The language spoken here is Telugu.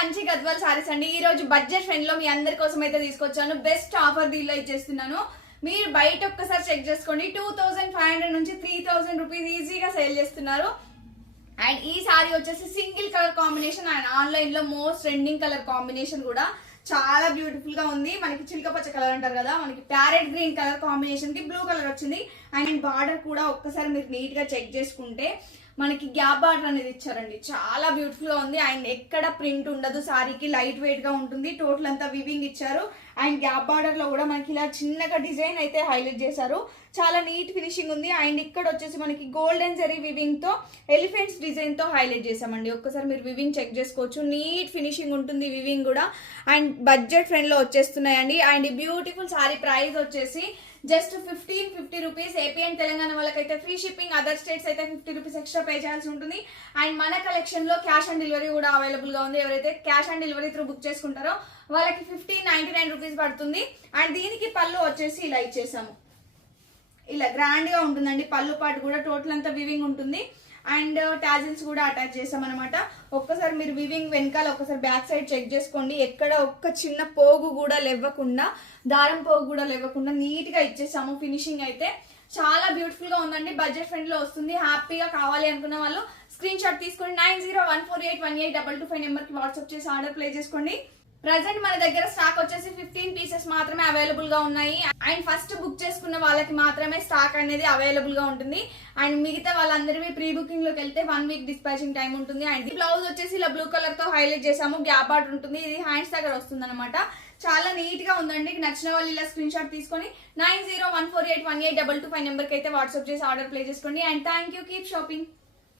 కంచి గద్వాల్ సారీస్ అండి. ఈ రోజు బడ్జెట్ ఫ్రెండ్ లో మీ అందరి కోసం అయితే తీసుకొచ్చాను. బెస్ట్ ఆఫర్ డీల్ లో ఇచ్చేస్తున్నాను. మీరు బయట ఒక్కసారి చెక్ చేసుకోండి. 2500 నుంచి 3000 రూపీస్ ఈజీగా సేల్ చేస్తున్నారు. అండ్ ఈ సారీ వచ్చేసి single colour combination and online లో మోస్ట్ ట్రెండింగ్ కలర్ కాంబినేషన్ కూడా చాలా బ్యూటిఫుల్ గా ఉంది. మనకి చిలక పచ్చ కలర్ అంటారు కదా, మనకి ప్యారెట్ గ్రీన్ కలర్ కాంబినేషన్ కి బ్లూ కలర్ వచ్చింది. అండ్ బార్డర్ కూడా ఒక్కసారి మీరు నీట్ గా చెక్ చేసుకుంటే మనకి గ్యాప్ బార్డర్ అనేది ఇచ్చారండి. చాలా బ్యూటిఫుల్ గా ఉంది. అండ్ ఎక్కడ ప్రింట్ ఉండదు, సారీకి లైట్ వెయిట్ గా ఉంటుంది. టోటల్ అంతా వివింగ్ ఇచ్చారు. అండ్ గ్యాప్ బార్డర్ లో కూడా మనకి ఇలా చిన్నగా డిజైన్ అయితే హైలైట్ చేశారు. చాలా నీట్ ఫినిషింగ్ ఉంది. అండ్ ఇక్కడ వచ్చేసి మనకి గోల్డెన్ జరీ వివింగ్ తో ఎలిఫెంట్స్ డిజైన్ తో హైలైట్ చేసామండి. ఒక్కసారి మీరు వివింగ్ చెక్ చేసుకోవచ్చు. నీట్ ఫినిషింగ్ ఉంటుంది వివింగ్ కూడా. అండ్ బడ్జెట్ ఫ్రెండ్ లో వచ్చేస్తున్నాయండి. అండ్ బ్యూటిఫుల్ సారీ ప్రైస్ వచ్చేసి just 1550 rupees. AP and Telangana వాళ్ళకైతే ఫ్రీ షిప్పింగ్, అదర్ స్టేట్స్ అయితే 50 రూపీస్ ఎక్స్ట్రా పే చేయాల్సి ఉంటుంది. అండ్ మన కలెక్షన్ లో క్యాష్ ఆన్ డెలివరీ కూడా అవైలబుల్ గా ఉంది. ఎవరైతే cash on delivery through book చేసుకుంటారో వాళ్ళకి 1599 రూపీస్ పడుతుంది. అండ్ దీనికి పళ్ళు వచ్చేసి ఇలా ఇచ్చేసాము. ఇలా గ్రాండ్ గా ఉంటుందండి. పళ్ళు పాటు కూడా టోటల్ అంతా వివింగ్ ఉంటుంది. అండ్ టాజిల్స్ కూడా అటాచ్ చేసాం అనమాట. ఒక్కసారి మీరు వివింగ్ వెనకాల ఒకసారి బ్యాక్ సైడ్ చెక్ చేసుకోండి. ఎక్కడ ఒక్క చిన్న పోగు కూడా లేవకుండా, దారం పోగు కూడా లేవకుండా నీట్ గా ఇచ్చేసాము. ఫినిషింగ్ అయితే చాలా బ్యూటిఫుల్ గా ఉందండి. బడ్జెట్ ఫ్రెండ్ లో వస్తుంది. హ్యాపీగా కావాలి అనుకున్న వాళ్ళు స్క్రీన్ షాట్ తీసుకొని 9014818225 నెంబర్ కి వాట్సాప్ చేసి ఆర్డర్ ప్లేస్ చేసుకోండి. ప్రజెంట్ మన దగ్గర స్టాక్ వచ్చేసి 15 పీసెస్ మాత్రమే అవైలబుల్ గా ఉన్నాయి. అండ్ ఫస్ట్ బుక్ చేసుకున్న వాళ్ళకి మాత్రమే స్టాక్ అనేది అవైలబుల్ గా ఉంటుంది. అండ్ మిగతా వాళ్ళందరివి ప్రీ బుకింగ్ లోకి వెళ్తే 1 వీక్ డిస్పాచింగ్ టైం ఉంటుంది. అండ్ బ్లౌజ్ వచ్చేసి ఇలా బ్లూ కలర్ తో హైలైట్ చేసాము. గ్యాప్ బార్డర్ ఉంటుంది. ఇది హ్యాండ్స్ దగ్గర వస్తుంది అనమాట. చాలా నీట్ గా ఉందండి. నచ్చిన వాళ్ళు ఇలా స్క్రీన్ షాట్ తీసుకొని 9014818225 నెంబర్ కి అయితే వాట్సాప్ చేసి ఆర్డర్ ప్లేస్ చేసుకోండి. And thank you. Keep shopping.